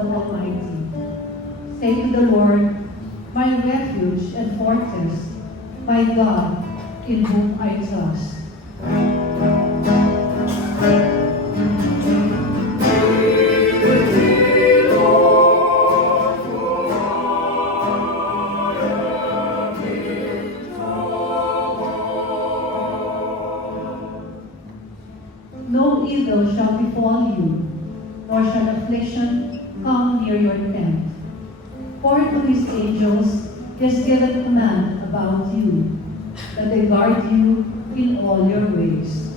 the Almighty. Say to the Lord, my refuge and fortress, my God, in whom I trust. No evil shall befall you, nor shall affliction come near your tent. For to his angels he has given command about you, that they guard you in all your ways.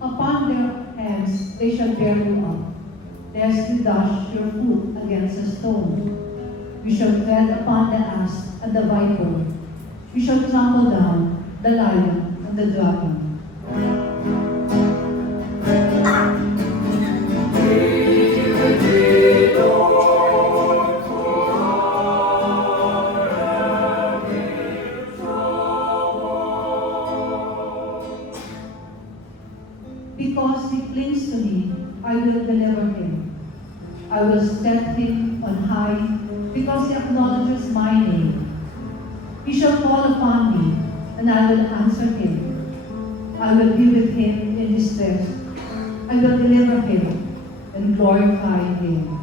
Upon their hands they shall bear you up, lest you dash your foot against a stone. You shall tread upon the asp and the viper. You shall trample down the lion and the dragon. Because he clings to me, I will deliver him. I will set him on high, because he acknowledges my name. He shall call upon me, and I will answer him. I will be with him in distress. I will deliver him and glorify him.